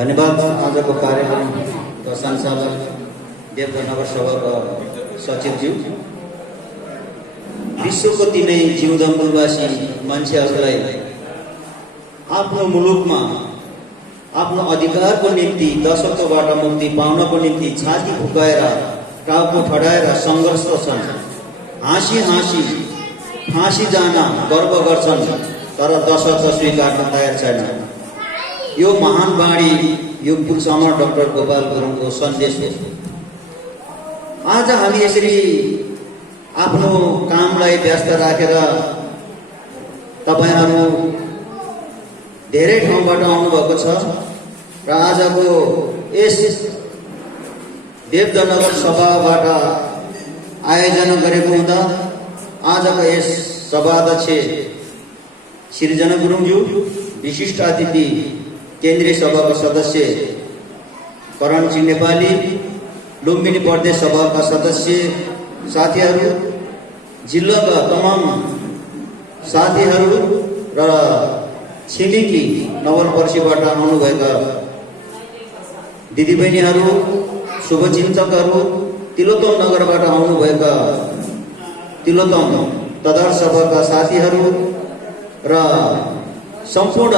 धन्यवाद। आजको कार्यक्रमका सञ्चालक देवघर नगर सभाका सचिवज्यू, विश्वको तिनै जिउँदो मूलवासी मान्छेहरूलाई आफ्नो मुलुकमा आफ्नो अधिकारको निम्ति दशत्वबाट मुक्ति पाउनको निम्ति छाती फुकाएर टाउको ठडाएर सङ्घर्ष छन्। हाँसी हाँसी फाँसी जान गर्व गर्छन्, तर दशत्व स्वीकार्न तयार छैन। यो महान बाणी युगपुर समर डाक्टर गोपाल गुरुङको सन्देश हो। आज हामी यसरी आफ्नो कामलाई व्यस्त राखेर तपाईहरू धेरै ठाउँबाट आउनुभएको छ र आजको यस देवनगर सभाबाट आयोजना गरेको हुँदा आजको यस सभाध्यक्ष सृजना गुरुङज्यू, विशिष्ट अतिथि केन्द्रीय सभाका सदस्य करण सिंह नेपाली, लुम्बिनी प्रदेश सभाका सदस्य साथीहरू, जिल्लाका तमाम साथीहरू र छिमेकी नवलपरासीबाट आउनुभएका दिदीबहिनीहरू, शुभचिन्तकहरू, तिलोत्तम नगरबाट आउनुभएका तिलोत्तम तदार सभाका साथीहरू र सम्पूर्ण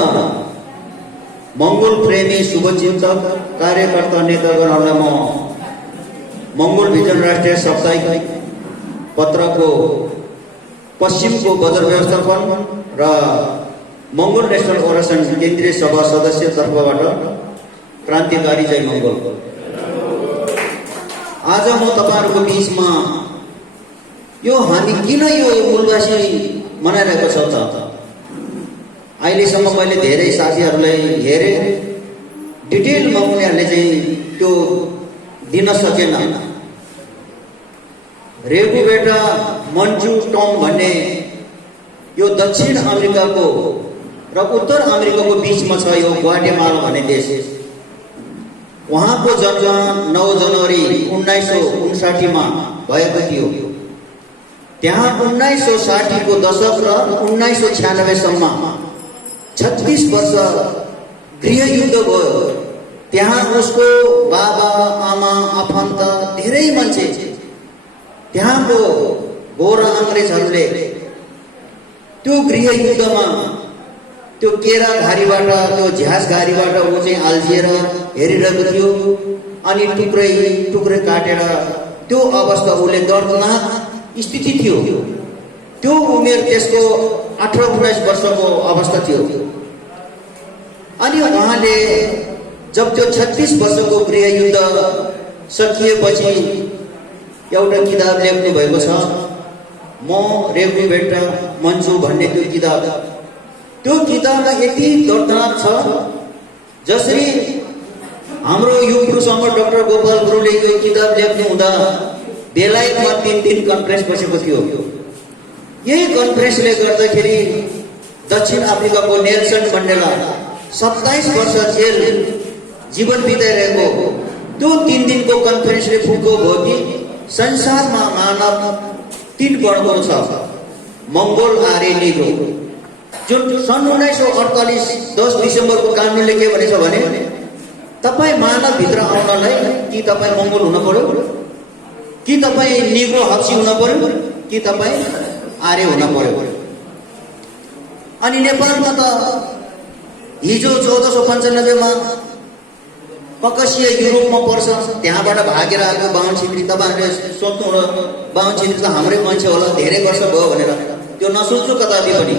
मङ्गोल प्रेमी शुभचिन्तक कार्यकर्ता नेतागणहरूलाई म मङ्गोल भिजन राष्ट्रिय साप्ताहिक पत्रको पश्चिमको बजार व्यवस्थापन र मङ्गोल नेसनल ओरेसन केन्द्रीय सभा सदस्य तर्फबाट क्रान्तिकारी जय मङ्गोल। आज म तपाईहरुको बीचमा यो हामी किन यो मूलवासी मनाइरहेको छौं त अहिलेसम्म मैले धेरै साथीहरूलाई हेरे, डिटेलमा उनीहरूले चाहिँ त्यो दिन सकेन। रेगुबेटा मन्जु टम भन्ने यो दक्षिण अमेरिकाको र उत्तर अमेरिकाको बीचमा छ यो ग्वाटेमाला भन्ने देश। उहाँको जन्म 9 जनवरी 1959 मा भएको थियो। त्यहाँ 1960 को दशक र 1996 सम्म 36 वर्ष गृहयुद्ध भयो। त्यहाँ उसको बाबा आमा आफन्त धेरै मान्छे, त्यहाँको गोरा अंग्रेजहरूले त्यो गृहयुद्धमा त्यो केरा घारीबाट त्यो झ्यास घारीबाट ऊ चाहिँ आल्झिएर हेरिरहेको थियो। अनि टुक्रै टुक्रै काटेर त्यो अवस्था उसले दर्दनाक स्थिति थियो। त्यो उमेर त्यसको 18-19 वर्षको अवस्था थियो। अनि उहाँले जब त्यो 36 वर्षको गृहयुद्ध सकिएपछि एउटा किताब लेख्नु भएको छ, म रेगुबेटा मन्जु भन्ने त्यो किताब। त्यो किताबमा यति दर्दनाक छ, जसरी हाम्रो युगपुर समर डाक्टर गोपाल गुरुङले यो किताब लेख्नु हुँदा बेलायतमा 3 दिन कन्फरेन्स बसेको थियो। यही कन्फरेन्सले गर्दाखेरि दक्षिण अफ्रिकाको नेल्सन मण्डेला 27 वर्ष जेल जीवन बिताइरहेको त्यो 3 दिनको कन्फरेन्सले फुको भयो कि संसारमा मानव 3 वर्गको छ। मंगोल, आर्य, निग्रो। जुन सन् 1948 10 डिसेम्बरको कानुनले के भनेछ भने तपाई मानव भित्र आउनलाई कि तपाई मंगोल हुन पर्यो, कि तपाई निग्रो हप्सी हुन पर्यो, कि तपाई आर्य हुन पर्यो। अनि नेपालमा त हिजो 1495 मा ककसिया युरोपमा पर्छ, त्यहाँबाट भागेर आएको बाहुन छित्री। तपाईहरुले सोध्नु होला बाहुन छित्री त हाम्रै मान्छे होला, धेरै वर्ष भयो भनेर। त्यो नसोच्नु कदापि पनि।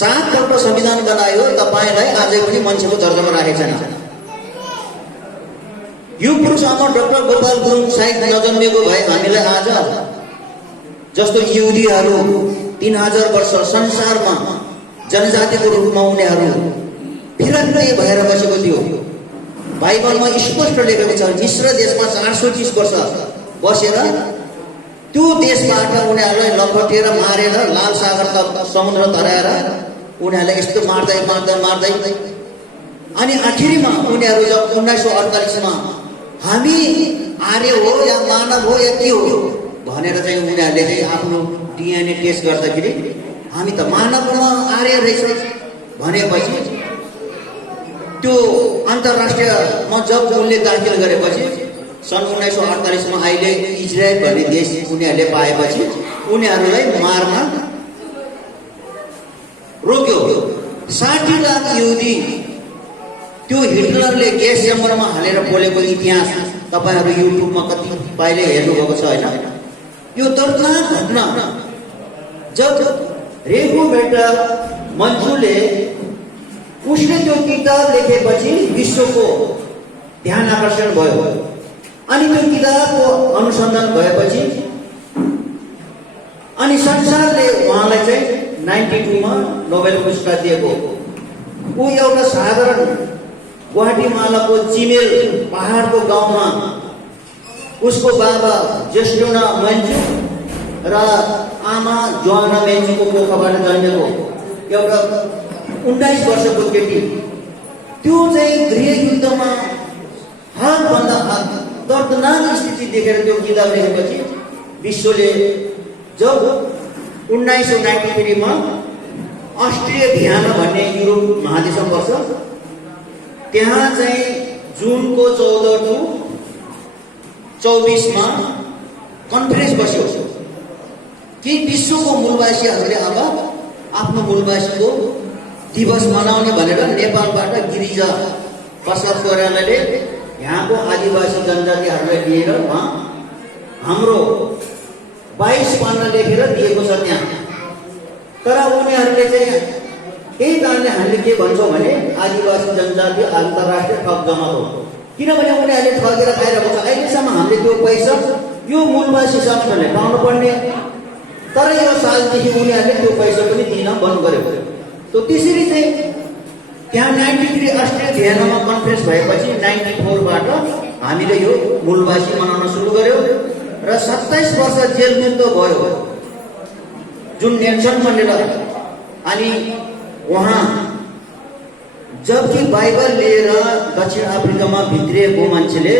7 पल्ट संविधान बनायो, तपाईलाई अझै पनि मान्छेको दर्जामा राखेको छैन। युगपुर समर डाक्टर गोपाल गुरुङ सायद नजन्मेको भए हामीलाई आज जस्तो युदीहरू 3000 वर्ष संसारमा जनजातिको रूपमा उनीहरू फिरन्दै भएर बसेको थियो। बाइबलमा स्पष्ट लेखेको छ, मिश्र देशमा 430 वर्ष बसेर त्यो देशबाट उनीहरूलाई लखटेर मारेर लाल सागर तक समुद्र तराएर उनीहरूलाई यस्तो मार्दै मार्दै मार्दै अनि आखिरीमा उनीहरू जब 1948 मा हामी आर्य हो या मानव हो या के हो भनेर चाहिँ उनीहरूले चाहिँ आफ्नो डीएनए टेस्ट गर्दाखेरि हामी त मानवमा आर्य रहेछ भनेपछि त्यो अन्तर्राष्ट्रियमा जब उनले दाखिल गरेपछि सन् 1948 मा अहिले इजरायल भन्ने देश उनीहरूले पाएपछि उनीहरूलाई मार्न रोक्यो। 60 लाख यहुदी त्यो हिटलरले ग्यास च्याम्बरमा हालेर बोलेको इतिहास तपाईहरु युट्युबमा कति पाइले हेर्नुभएको छ हैन? यो दर्दनाक घटना जब रेगु बेटा मन्जुले उसले त्यो किताब लेखेपछि विश्वको ध्यान आकर्षण भयो अनि त्यो किताबको अनुसन्धान भएपछि अनि संसारले उहाँलाई चाहिँ 92 मा नोबेल पुरस्कार दिएको। ऊ एउटा साधारण गुवाहाटीमालाको चिमेल पहाडको गाउँमा उसको बाबा जेस्टोना मेन्जु र आमा जोआना मेन्जुको कोखबाट जन्मेको एउटा 19 वर्षको केटी। त्यो चाहिँ गृह युद्धमा हातभन्दा हात दर्दनाक स्थिति देखेर त्यो किताब लेखेपछि विश्वले जब 1993 मा अस्ट्रिया भियाना भन्ने युरोप महादेशमा पर्छ त्यहाँ चाहिँ जुनको 14 टु 24 मा कन्फरेन्स बस्यो कि विश्वको मूलवासीहरूले अब आफ्नो मूलवासीको दिवस मनाउने भनेर नेपालबाट गिरिजा प्रसाद कोइरालाले यहाँको आदिवासी जनजातिहरूलाई लिएर हाम्रो 22 पाना लेखेर दिएको छ त्यहाँ। तर उनीहरूले चाहिँ त्यही कारणले हामीले के भन्छौँ भने आदिवासी जनजाति अन्तर्राष्ट्रिय ठग जमा हो, किनभने उनीहरूले ठगेर खाइरहेको छ। अहिलेसम्म हामीले त्यो पैसा यो मूलवासी संस्थाले पाउनु पर्ने, तर यो सालदेखि उनीहरूले त्यो पैसा पनि दिन बन्द गर्यो। तो त्यसरी चाहिँ त्यहाँ 93 अस्ट्रिया भियनामा कन्फरेन्स भएपछि 94 बाट हामीले यो मूलवासी मनाउन सुरु गर्यो र 27 वर्ष जेल मृत्यु भयो जुन नेल्सन मण्डेला। अनि उहाँ जबकि बाइबल लिएर दक्षिण अफ्रिकामा भित्रिएको मान्छेले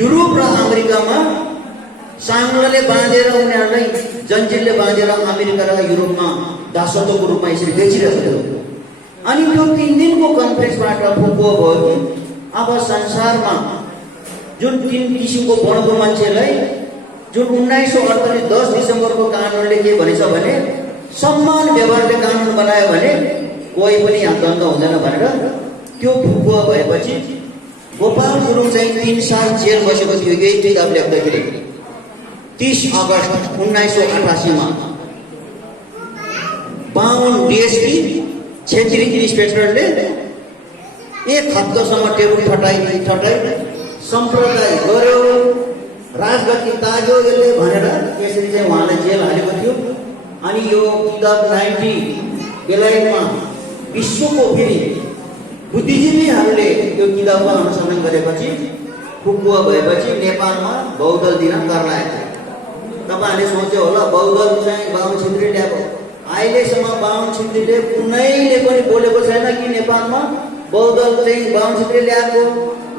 युरोप र अमेरिकामा साङ्लोले बाँधेर उनीहरूलाई जन्जिरले बाँधेर अमेरिका र युरोपमा दासत्वको रूपमा यसरी बेचिरहेको थियो। अनि त्यो 3 दिनको कन्फरेन्सबाट फुक्को भयो कि अब संसारमा जुन 3 किसिमको वर्णको मान्छेलाई जुन 1948 10 डिसेम्बरको कानुनले के भनेछ भने सम्मान व्यवहारले कानुन बनायो भने कोही पनि यहाँ दण्ड हुँदैन भनेर त्यो फुक्को भएपछि गोपाल गुरुङ चाहिँ 3 साल जेल बसेको थियो यही किताब लेख्दाखेरि। 30 अगस्त 1988 मा 52 डिएसपी क्षेत्रीय इन्सपेक्टरले एक हप्तासम्म टेबुल ठटाई सम्प्रदाय गर्यो, राजगति ताग्यो यसले भनेर यसरी चाहिँ उहाँलाई जेल हालेको थियो। अनि यो किताब 90 बेलायतमा विश्वको फेरि बुद्धिजीवीहरूले यो किताबको अनुसन्धान गरेपछि फुक्को भएपछि नेपालमा बहुदल दिन कर लागेको। तपाईहरुले सोच्यो होला बहुदल चाहिँ बाहुन क्षेत्रीले ल्याएको, अहिलेसम्म बाहुन क्षेत्रीले कुनैले पनि बोलेको छैन कि नेपालमा बहुदल चाहिँ बाहुन क्षेत्रीले ल्याएको,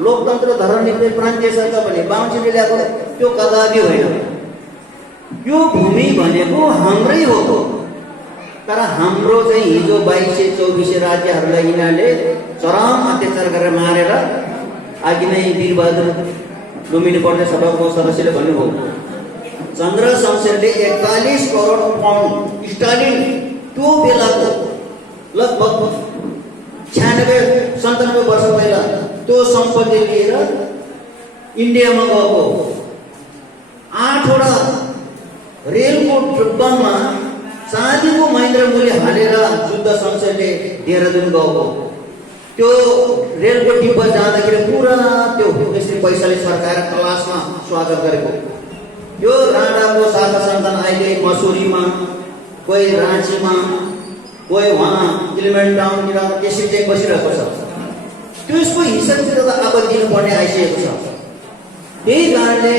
लोकतन्त्र धर्मनिरपेक्ष प्रान्तीय सरकार भने बाहुन क्षेत्रीले ल्याएको, त्यो कदापि होइन। यो भूमि भनेको हाम्रै हो, तर हाम्रो चाहिँ हिजो 2224 राज्यहरूलाई यिनीहरूले चरम अत्याचार गरेर मारेर अघि नै वीरबहादुर लुम्बिनी प्रदेश सभाको सदस्यले भन्नुभयो चन्द्र शमशेरले 41 करोड पाउन्ड स्टालिन त्यो बेलाको लगभग 96-97 वर्ष पहिला त्यो सम्पत्ति लिएर इन्डियामा गएको 8 वटा रेलको डब्बामा चाँदीको महेन्द्र मूल्य हालेर जुद्ध शमशेरले देहरादून गएको। त्यो रेलको डिब्बा जाँदाखेरि पुरा त्यो यसरी पैसाले सरकार क्लासमा स्वागत गरेको। यो राणाको शाखा सन्तान अहिले मसुरीमा, कोही राँचीमा, कोही वहाँ इलिमेन्ट टाउनतिर त्यसरी चाहिँ बसिरहेको छ। त्यसको हिसाब चाहिँ अब दिनुपर्ने आइसकेको छ। त्यही कारणले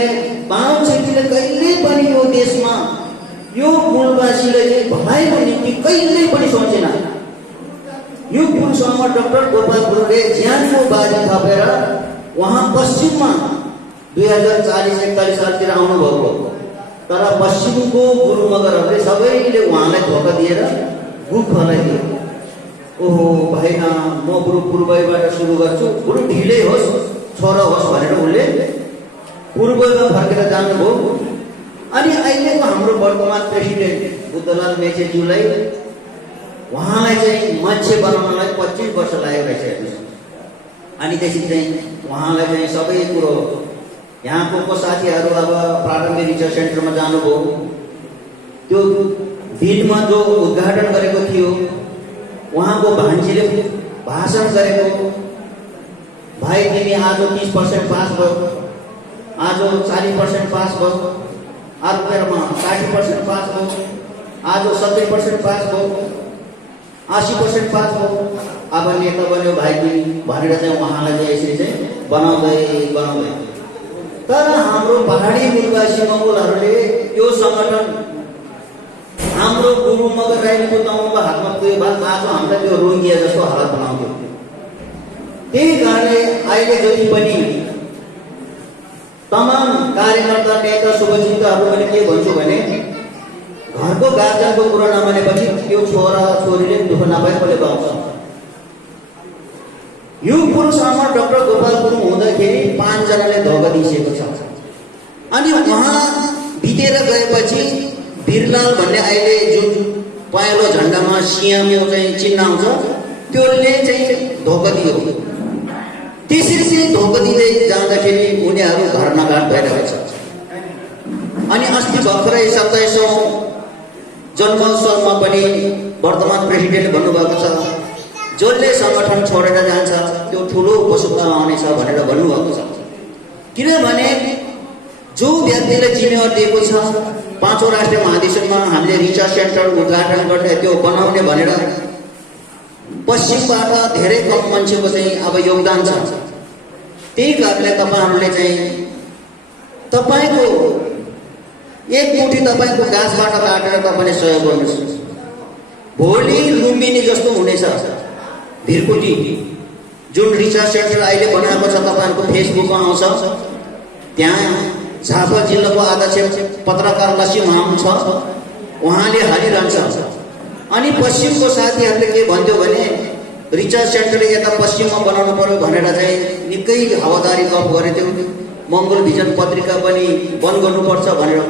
बाहुन क्षेत्रीले कहिल्यै पनि यो देशमा यो मूलवासीले चाहिँ भलाइको निम्ति कहिल्यै पनि सोचेन। यो पुलसम्म डाक्टर गोपाल गुरुङले ज्यानको बाजी थपेर उहाँ पश्चिममा 2040-41 सालतिर आउनुभएको, तर पश्चिमको गुरु मगरहरूले सबैले उहाँलाई धोका दिएर गुफ फलाइदियो। ओहो भएन, म बरु पूर्वबाट सुरु गर्छु, बरु ढिलै होस् छोरा होस् भनेर उनले पूर्वमा फर्केर जानुभयो। अनि अहिलेको हाम्रो वर्तमान प्रेसिडेन्ट बुद्धलाल मेचेज्यूलाई, उहाँलाई चाहिँ मान्छे बनाउनलाई 25 वर्ष लागेको रहेछ हेर्नुहोस्। अनि त्यसपछि चाहिँ उहाँलाई चाहिँ सबै कुरो, यहाँको साथीहरू अब प्रारम्भिक रिसर्च सेन्टरमा जानुभयो, त्यो दिनमा जो उद्घाटन गरेको थियो, उहाँको भान्जीले भाषण गरेको, भाइ तिमी आज 30% पास भयो, आज 40% पास भयो, अर्कोमा 60% पास भयो, आज 70% पास भयो, 80% पास भयो, अब नेता बन्यो भाइ तिमी भनेर चाहिँ उहाँलाई चाहिँ यसरी चाहिँ बनाउँदै। तर हाम्रो पहाडी मूलवासी मङ्गोलहरूले यो सङ्गठन हाम्रो गुरु मगर राईको तमुको हातमा पुगे भए आज हामीलाई त्यो रोगिया जस्तो हालत बनाउँथ्यो। त्यही कारणले अहिले जति पनि तमाम कार्यकर्ता नेता शुभचिन्तकहरू के भन्छु भने, घरको गार्जियनको कुरा नमानेपछि त्यो छोरा छोरीले दुःख नपाए कसले पाउँछ। यो पुरुष अमर डाक्टर गोपाल गुरुङ हुँदाखेरि 5 जनाले धोका दिइसकेको छ। अनि उहाँ बितेर गएपछि वीरलाल भन्ने अहिले जुन पहेँलो झन्डामा सिंहको चाहिँ चिन्ह आउँछ, त्यसले चाहिँ धोका दियो। त्यसरी चाहिँ धोका दिँदै जाँदाखेरि उनीहरू घर नघाट भइरहेको छ। अनि अस्ति भर्खरै 27औं जन्मोत्सवमा पनि वर्तमान प्रेसिडेन्टले भन्नुभएको छ, जसले सङ्गठन छोडेर जान्छ त्यो ठुलो पशुमा आउनेछ भनेर भन्नुभएको छ। किनभने जो व्यक्तिले जिम्मेवार दिएको छ, 5औं राष्ट्रिय महाधिवेशनमा हामीले रिसर्च सेन्टर उद्घाटन गर्ने त्यो बनाउने भनेर पश्चिमबाट धेरै कम मान्छेको चाहिँ अब योगदान छ। त्यही कारणले तपाईँहरूले चाहिँ तपाईँको एक मुठी तपाईँको गाछबाट काटेर तपाईँले सहयोग गर्नुहोस्। भोलि लुम्बिनी जस्तो हुनेछ भिरकुटी, जुन रिसर्च सेन्टर अहिले बनाएको छ, तपाईँहरूको फेसबुकमा आउँछ। त्यहाँ झापा जिल्लाको अध्यक्ष पत्रकार लक्ष्मी माम छ, उहाँले हालिरहन्छ। अनि पश्चिमको साथीहरूले के भन्थ्यो भने रिसर्च सेन्टर यता पश्चिममा बनाउनु पर्यो भनेर चाहिँ निकै हावादारी गफ गरेथ्यो। मङ्गोल भिजन पत्रिका पनि बन्द गर्नुपर्छ भनेर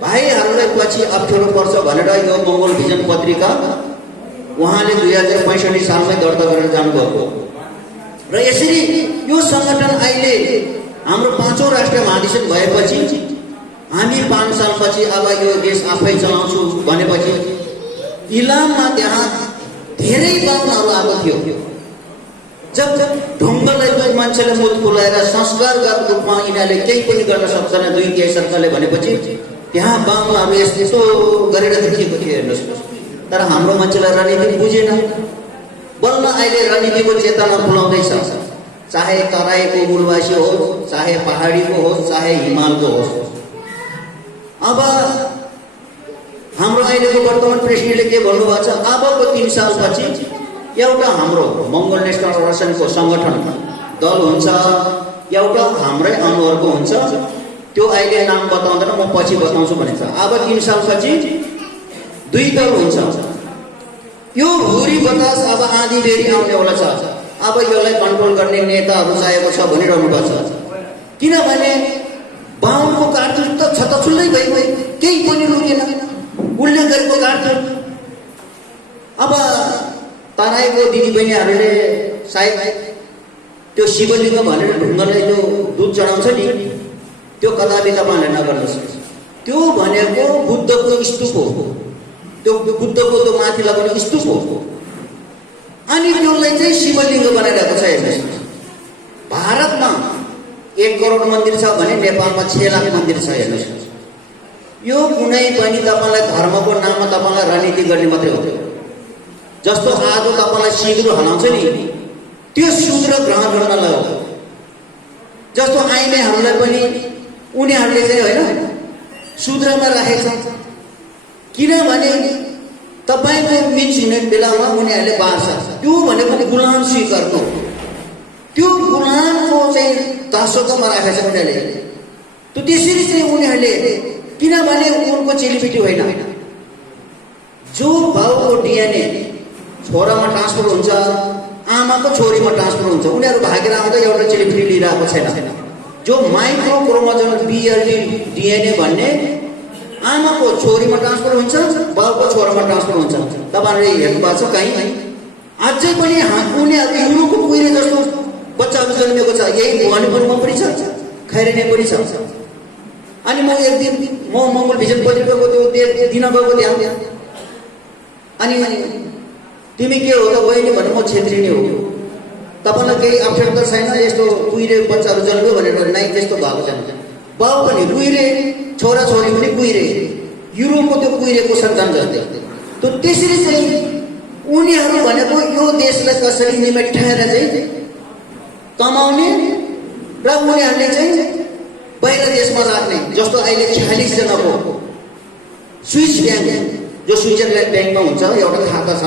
भाइहरूलाई पछि अप्ठ्यारो पर्छ भनेर यो मङ्गोल भिजन पत्रिका उहाँले 2065 सालमै दर्ता गरेर जानुभएको। र यसरी यो सङ्गठन अहिले हाम्रो 5औं राष्ट्रिय महाधिवेशन भएपछि हामी 5 सालपछि अब यो देश आफै चलाउँछु भनेपछि इलाममा त्यहाँ धेरै बाहुनहरू आएको थियो। जब ढुङ्गालाई दुई मान्छेले मुख खुलाएर संस्कारगत रूपमा यिनीहरूले केही पनि गर्न सक्दैन 2 सरकारले भनेपछि त्यहाँ बाहुनहरू यस्तो गरेर देखिएको थियो हेर्नुहोस्। तर हाम्रो मान्छेलाई रणनीति बुझेन। बल्ल अहिले रणनीतिको चेतना खुलाउँदैछ, चाहे तराईको मूलवासी होस्, चाहे पहाडीको होस्, चाहे हिमालको होस्। अब हाम्रो अहिलेको वर्तमान प्रेसिडेन्टले के भन्नुभएको छ, अबको 3 सालपछि एउटा हाम्रो मङ्गोल नेसनल अर्गनाइजेसनको सङ्गठन दल हुन्छ, एउटा हाम्रै अनुहारको हुन्छ। त्यो अहिले नाम बताउँदैन, म पछि बताउँछु भनेछ। अब 3 सालपछि 2 दल हुन्छ। यो हुरी बतास अब आधी बेरी आउनेवाला छ। अब यसलाई कन्ट्रोल गर्ने नेताहरू चाहिएको छ भनिरहनु भएको छ। किनभने बाहुनको कारतुस त छतछुल्लै भइगयो, केही पनि लुकेन, उसले गरेको कारतुस। अब तराईको दिदीबहिनीहरूले सायद त्यो शिवलिङ्ग भनेर ढुङ्गालाई त्यो दुध चढाउँछ नि, त्यो कदापि तपाईँहरूले नगर्नुहोस्। त्यो भनेको बुद्धको स्तूप हो, त्यो बुद्धको त्यो माथि लगाउने स्तूप हो। अनि त्यसलाई चाहिँ शिवलिङ्ग बनाइरहेको छ। हेर्नुहोस्, भारतमा 1 करोड मन्दिर छ भने नेपालमा 6 लाख मन्दिर छ। हेर्नुहोस्, यो कुनै पनि तपाईँलाई धर्मको नाममा तपाईँलाई राजनीति गर्ने मात्रै हो। जस्तो आज तपाईँलाई सिन्दुर हलाउँछ नि, त्यो शूद्र ग्रहण गर्नलाई हो। जस्तो आइनेहरूलाई पनि उनीहरूले चाहिँ होइन शूद्रमा राखेको छ। किनभने तपाईँको मिच हुने बेलामा उनीहरूले बार्छ। त्यो भनेको गुलाम स्वीकारको, त्यो गुलामको चाहिँ दासत्वमा राखेको छ उनीहरूले। त्यो त्यसरी चाहिँ उनीहरूले, किनभने उनको चेलीबेटी होइन, जो भाउको डिएनए छोरामा ट्रान्सफर हुन्छ, आमाको छोरीमा ट्रान्सफर हुन्छ। उनीहरू भागेर आउँदा एउटा चेलीबेटी लिइरहेको छैन। जो माइक्रो क्रोमोजोम BLD DNA भन्ने आमाको छोरीमा ट्रान्सफर हुन्छ, बाउको छोरामा ट्रान्सफर हुन्छ। तपाईँहरूले हेर्नु भएको छ कहीँ? अझै पनि उनीहरू युरोपको कुहिरे जस्तो बच्चाहरू जन्मेको छ। यही भवानीपुरमा पनि छ, खैरेनी पनि छ। अनि म एक दिन मङ्गल भिजन पत्रिकाको त्यो दिन गएको त्यहाँ। अनि तिमी के हो त बहिनी भने म छेत्री नै हो। तपाईँलाई केही अप्ठ्यारो त छैन यस्तो कुहिरे बच्चाहरू जन्म्यो भनेर? नै, त्यस्तो भएको छैन। बाउ पनि कुहिरे, छोराछोरी पनि कुहिरे, युरोपको त्यो कुहिरेको सन्तान जस्तै। त त्यसरी चाहिँ उनीहरू भनेको यो देशलाई कसरी निमेटाएर चाहिँ कमाउने र उनीहरूले चाहिँ बाहिर देशमा राख्ने। जस्तो अहिले 46 जनाको स्विस ब्याङ्क, जो स्विजरल्यान्ड ब्याङ्कमा हुन्छ, एउटा खाता छ।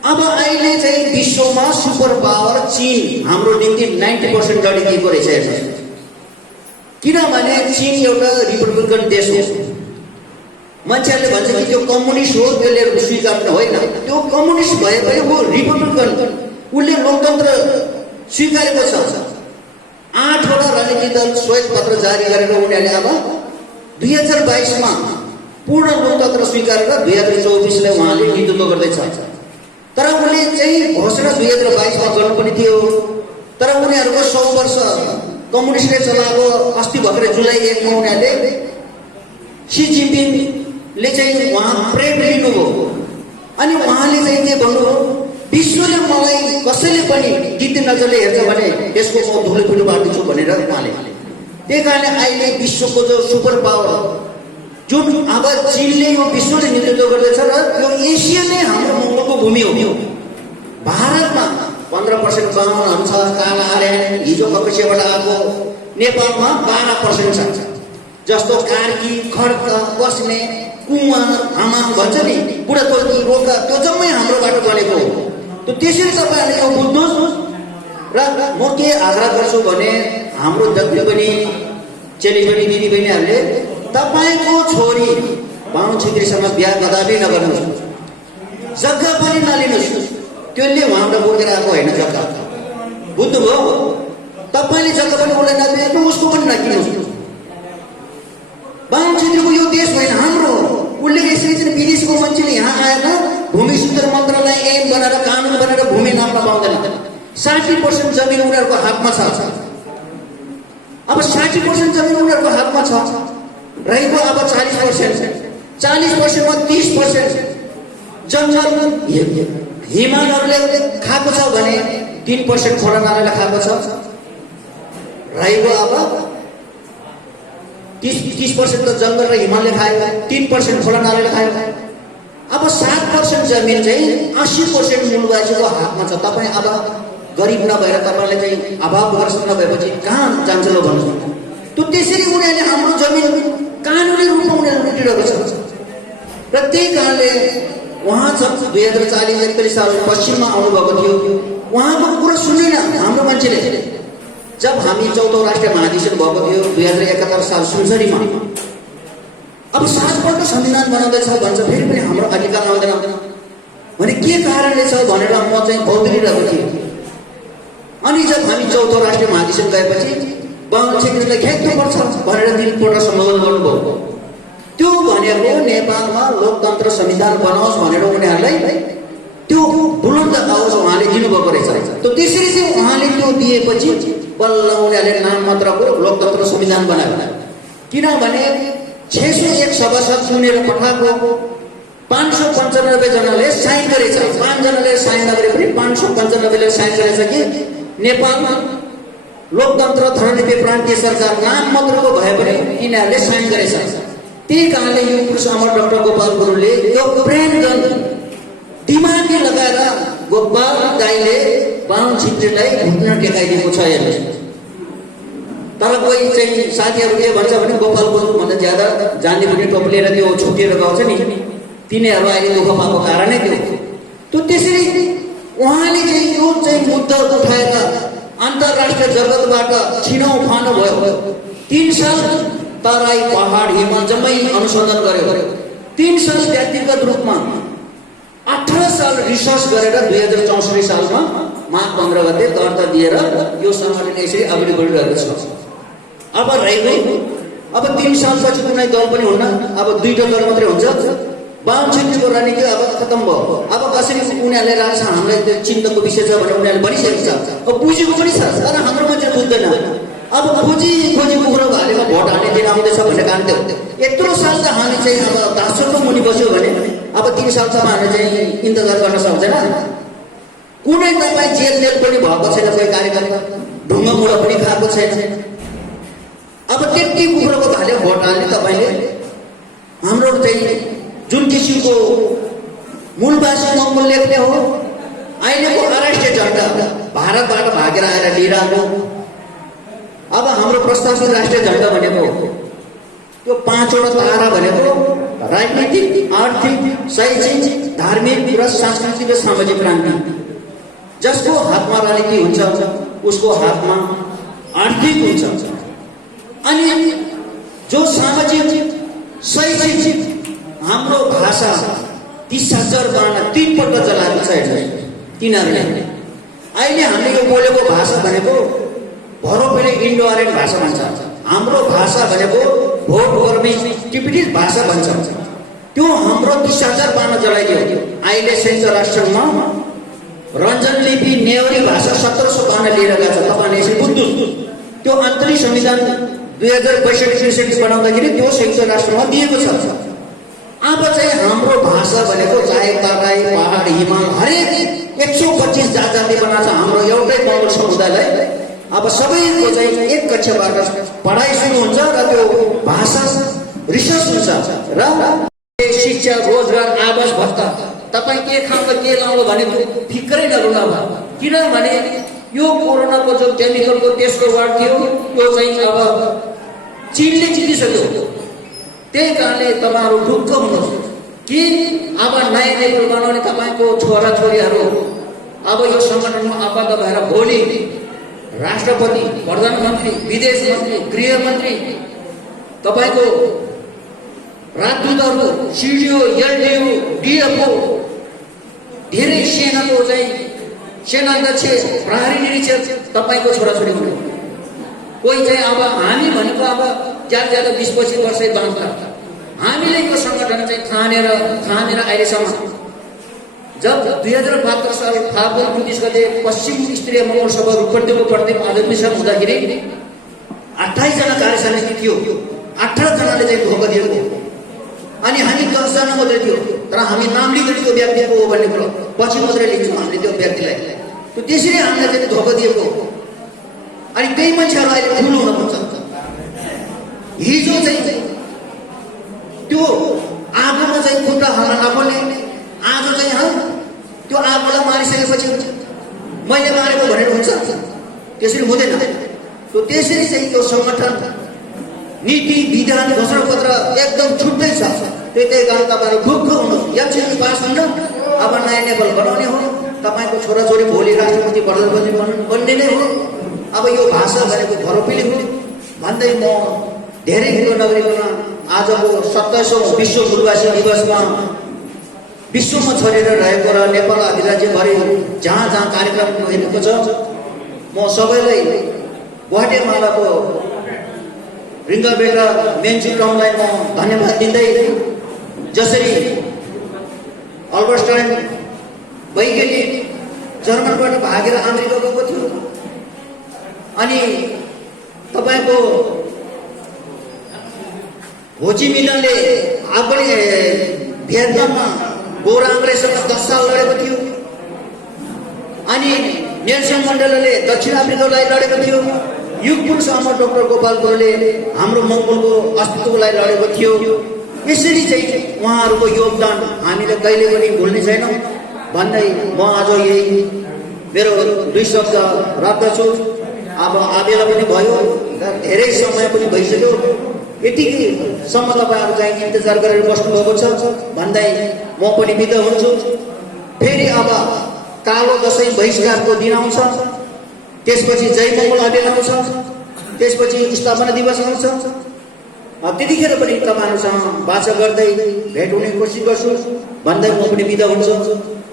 अब अहिले चाहिँ विश्वमा सुपर पावर चीन हाम्रो निम्ति 90% गाडी दिएको रहेछ। हेर्नुहोस्, किनभने चीन एउटा रिपब्लिकन देश हो। मान्छेहरूले भन्छ कि त्यो कम्युनिस्ट हो, त्यसले स्वीकार्नु होइन। त्यो कम्युनिस्ट भए पनि वो रिपब्लिकन, उसले लोकतन्त्र स्वीकारेको छ। 8 वटा राजनीतिक दल श्वेत पत्र जारी गरेर उनीहरूले अब 2022 पूर्ण लोकतन्त्र स्वीकारेर 2024लाई उहाँले नेतृत्व गर्दैछ। तर उसले चाहिँ घोषणा 2022 गर्नु पनि थियो। तर उनीहरूको 100 वर्ष कम्युनिस्टले चलाएको अस्ति भर्खर जुलाई 1 उनीहरूले सी जिनपिङले चाहिँ उहाँ प्रेम लिनुभयो। अनि उहाँले चाहिँ के भन्नुभयो, विश्वले मलाई कसैले पनि दिदी नजरले हेर्छ भने यसको म धुलो पिलो पार्दिन्छु भनेर उहाँले। त्यही कारणले अहिले विश्वको जो सुपर पावर जुन अब चीनले यो विश्वले नेतृत्व गर्दैछ र यो एसिया नै हाम्रो मङ्गलको भूमि हो। भारतमा 15% बाहुनहरू छ, काला आर्यन हिजो कपसियाबाट आएको। नेपालमा 12% छ। जस्तो कार्की, खड्क, बस्ने, कुवा, हामा भन्छ नि, बुढाथोकी, रोका, त्यो जम्मै हाम्रोबाट बनेको हो। त त्यसरी तपाईँहरूले यो बुझ्नुहोस्। र म के आग्रह गर्छु भने हाम्रो जति पनि चेलीबेटी दिदीबहिनीहरूले तपाईँको छोरी बाहुन छेत्रीसँग बिहा कदापि नगर्नुहोस्, जग्गा पनि नलिनुहोस्। त्यसले उहाँबाट बोकेर आएको होइन जग्गा, बुझ्नुभयो? तपाईँले जग्गा पनि उसलाई नदिनु, उसको पनि नकिन्नुहोस्। बाहुन छेत्रीको यो देश होइन, हाम्रो हो। उसले यसरी चाहिँ विदेशको मान्छेले यहाँ आएर भूमि सुधार मन्त्रालय ऐन बनाएर कानुन बनाएर भूमि नाप्न पाउँदैन। 60% जमिन उनीहरूको हातमा छ। अब 60% जमिन उनीहरूको हातमा छ, रहेको अब 40%। 40%मा 30% जङ्गल हिमालहरूले खाएको छ भने 3% खोला नालाले खाएको छ। रहेको अब 30% त जङ्गल र हिमालले खायो, 3% खोला नालाले खायो। अब 7% जमिन चाहिँ 80% मूलवासीको हातमा छ। तपाईँ अब गरिब नभएर तपाईँले चाहिँ अभावग्रस्त नभएपछि कहाँ जान्छ ल भन्नु? त त्यसरी उनीहरूले हाम्रो जमिन कानुनी रूपमा उनीहरू लुटिरहेको छ। र त्यही कारणले उहाँ जब 2040-41 साल पश्चिममा आउनुभएको थियो, उहाँको कुरा सुनेन हाम्रो मान्छेले। जब हामी 4औं राष्ट्रिय महाधिवेशन भएको थियो 2071 साल सुनसरीमा, अब 7 पल्ट संविधान बनाउँदैछ भन्छ, फेरि पनि हाम्रो अधिकार आउँदैन भने के कारणले छ भनेर म चाहिँ बौद्धिरहेको थिएँ। अनि जब हामी 4औं राष्ट्रिय महाधिवेशन गएपछि बाहुन छेत्रीलाई ख्याक्नुपर्छ भनेर 3 पल्ट सम्बोधन गर्नुभयो। त्यो भनेको नेपालमा लोकतन्त्र संविधान बनाओस् भनेर उनीहरूलाई त्यो बुलन्द आवाज उहाँले दिनुभएको रहेछ। त त्यसरी चाहिँ उहाँले त्यो दिएपछि बल्ल उनीहरूले नाम मात्रको लोकतन्त्र संविधान बनायो। किनभने 601 सभासद चुनेर पठाएको 595 जनाले साइन गरेछ। 5 जनाले साइन नगरे पनि 595ले साइन गरेछ कि नेपालमा लोकतन्त्र धर्मनिरपेक्ष प्रान्तीय सरकार नाम मात्रको भए पनि यिनीहरूले साइन गरेछ। त्यही कारणले यो पुरुष अमर डाक्टर गोपाल गुरुङले यो प्रेमगन दिमागी लगाएर गोपाल दाइले बाहुन छेत्रीलाई घुट्न टेकाइदिएको छ। हेर्नुहोस्, तर कोही चाहिँ साथीहरू के भन्छ भने गोपाल गुरुङभन्दा ज्यादा जान्ने पनि टोप्लिएर त्यो छुटिएर गएको छ नि, तिनीहरू अहिले दुःख पाएको कारणै त्यो। त त्यसरी उहाँले चाहिँ यो चाहिँ मुद्दा उठाएर अन्तर्राष्ट्रिय जगतबाट छिनौफानो भयो। 3 साल तराई पहाड हिमाल जम्मै अनुसन्धान गर्यो। 3 साल व्यक्तिगत रूपमा 18 साल रिसर्च गरेर 2064 सालमा माघ 15 गते दर्ता दिएर यो सङ्गठन यसरी अगाडि बढिरहेको छ। अब रह्यो अब 3 सालपछि कुनै दल पनि हुन्न, अब 2टा दल मात्रै हुन्छ। बाहुन क्षेत्रीको राजनीति अब खतम भयो। अब कसरी उनीहरूले लाग्छ हामीलाई त्यो चिन्तनको विषय छ भनेर उनीहरूले भनिसकेको छ। अब बुझेको पनि छ तर हाम्रो मान्छे बुझ्दैन। अब खोजी कुखुरो हालेर भोट हाल्ने दिन आउँदैछ भन्ने कारण थियो। यत्रो साल त हामी चाहिँ अब दार्शनको मुनि बस्यो भने अब 3 सालसम्म हामीले चाहिँ इन्तजार गर्न सक्दैन। कुनै तपाईँ जेल पनि भएको छैन, कोही कार्यकर्ता ढुङ्गा मुढा पनि खाएको छैन। अब त्यति कुखुरोको भाले भोट हाल्ने तपाईँले हाम्रो चाहिँ जुन किसिमको मूलवासी मङ्गोल लेख्ने हो। अहिलेको अरेस्टेड झन्डा भारतबाट भागेर आएर लिइरहेको। अब हाम्रो प्रस्तावित राष्ट्रिय झन्डा भनेको त्यो 5वटा तारा भनेको राजनीतिक, आर्थिक, शैक्षिक, धार्मिक र सांस्कृतिक र सामाजिक क्रान्ति। जसको हातमा राजनीति हुन्छ उसको हातमा आर्थिक हुन्छ। अनि जो सामाजिक, शैक्षिक, हाम्रो भाषा 30,000 बाना 3 पल्ट चलाएको छ तिनीहरूले। अहिले हामीले यो बोलेको भाषा भनेको भरोपेले इन्डो आर्यन भाषा भन्छ। हाम्रो भाषा भनेको भोट गर्मी टिबिटिज भाषा भन्छ। त्यो हाम्रो 30,000 बाना चलाइदियो। अहिले संयुक्त राष्ट्रमा रञ्जन लिपि नेवारी भाषा 1700 बाना लिएर गएको छ। तपाईँले यसरी बुझ्नु। त्यो अन्तरिम संविधान 2062 बनाउँदाखेरि त्यो संयुक्त राष्ट्रमा दिएको छ। अब चाहिँ हाम्रो भाषा भनेको चाहे तराई, पहाड, हिमाल हरेक 125 जाति बनाएको छ हाम्रो एउटै मङ्गोल समुदायलाई। अब सबैको चाहिँ एक कक्षाबाट पढाइ सुरु हुन्छ र त्यो भाषा रिसर्च हुन्छ र शिक्षा, रोजगार, आवास भत्ता तपाईँ के खाउँदा के लाउँदा भने फिक्रै नगर्नु। अब किनभने यो कोरोनाको जो केमिकलको टेस्टको वार्ड थियो त्यो चाहिँ अब चीनले जितिसक्यो। त्यही कारणले तपाईँहरू ढुक्क हुनुहोस् कि अब नयाँ नेपाल बनाउने तपाईँको छोराछोरीहरू अब यो सङ्गठनमा आबद्ध भएर भोलि राष्ट्रपति, प्रधानमन्त्री, विदेश मन्त्री, गृहमन्त्री, तपाईँको राजदूतहरू, सिडिओ, एलडिओ, डिएफओ, धेरै सेनाको चाहिँ सेनाध्यक्ष, प्रहरी निरीक्षक तपाईँको छोराछोरी हुनु। कोही चाहिँ अब हामी भनेको अब ज्यादा 20-25 वर्षै बाँच्छ। हामीले यो सङ्गठन चाहिँ ठानेर अहिलेसम्म जब 2072 साल फागुन 29 गते पश्चिम स्तरीय मङ्गोल सभा रूपन्देहीको प्रतिम आदरणीय हुँदाखेरि 28 जना कार्यसमिति थियो। 18 जनाले चाहिँ धोका दिएको। अनि हामी 10 जना मात्रै थियो। तर हामी नाम लिँदै त्यो व्यक्ति को हो भन्ने कुरो पछि मात्रै लिन्छौँ हामीले त्यो व्यक्तिलाई। त्यो त्यसरी हामीलाई चाहिँ धोका दिएको। अनि त्यही मान्छेहरू अहिले ठुलो हुन पर्छ। हिजो चाहिँ त्यो आगोमा चाहिँ खुट्टा हाल्न नपर्ने, आज चाहिँ त्यो आगोलाई मारिसकेपछि मैले मारेको भनेर हुन्छ? त्यसरी हुँदैन। त्यसरी चाहिँ त्यो सङ्गठन नीति, विधान, घोषणापत्र एकदम छुट्टै छ। त्यही कारण तपाईँहरू ढुक्क हुनुहोस्। एमसिसी पास हुन अब नयाँ नेपाल बनाउने हो। तपाईँको छोराछोरी भोलि राष्ट्रपति, प्रधानमन्त्री बन्ने नै हो। अब यो भाषा भनेको भरोपेली हो भन्दै म धेरै कुरो नगरिकन आजको 27औं विश्व मूलवासी दिवसमा विश्वमा छरेर रहेको र नेपाल अधिराज्यभरि जहाँ जहाँ कार्यक्रम भएको छ म सबैलाई ग्वाटेमालाको रिङ्गाबेटा मेन्चुटमलाई म धन्यवाद दिँदै, जसरी अल्बर्टाइन वैज्ञानिक जर्मनबाट भागेर अमेरिका गएको थियो अनि तपाईँको होचिमिनले आफै भियतनाममा गोरा अङ्ग्रेजसँग 10 साल लडेको थियो। अनि नेल्सन मण्डेलाले दक्षिण अफ्रिकालाई लडेको थियो। युगपुरसम्म डाक्टर गोपाल गुरुङले हाम्रो मङ्गोलको अस्तित्वको लागि लडेको थियो। यसरी चाहिँ उहाँहरूको योगदान हामीले कहिले पनि भुल्ने छैनौँ भन्दै म आज यही मेरो 2 शब्द राख्दछु। अब आबेला पनि भयो, धेरै समय पनि भइसक्यो। यतिसम्म तपाईँहरू चाहिँ इन्तजार गरेर बस्नुभएको छ भन्दै म पनि बिदा हुन्छु। फेरि अब कालो दसैँ बहिष्कारको दिन आउँछ, त्यसपछि जय मङ्गल अभियान आउँछ, त्यसपछि स्थापना दिवस आउँछ। त्यतिखेर पनि तपाईँहरूसँग बाचा गर्दै भेट हुने कोसिस गर्छु भन्दै म पनि बिदा हुन्छु।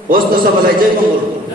होस् त सबैलाई जय मङ्गल।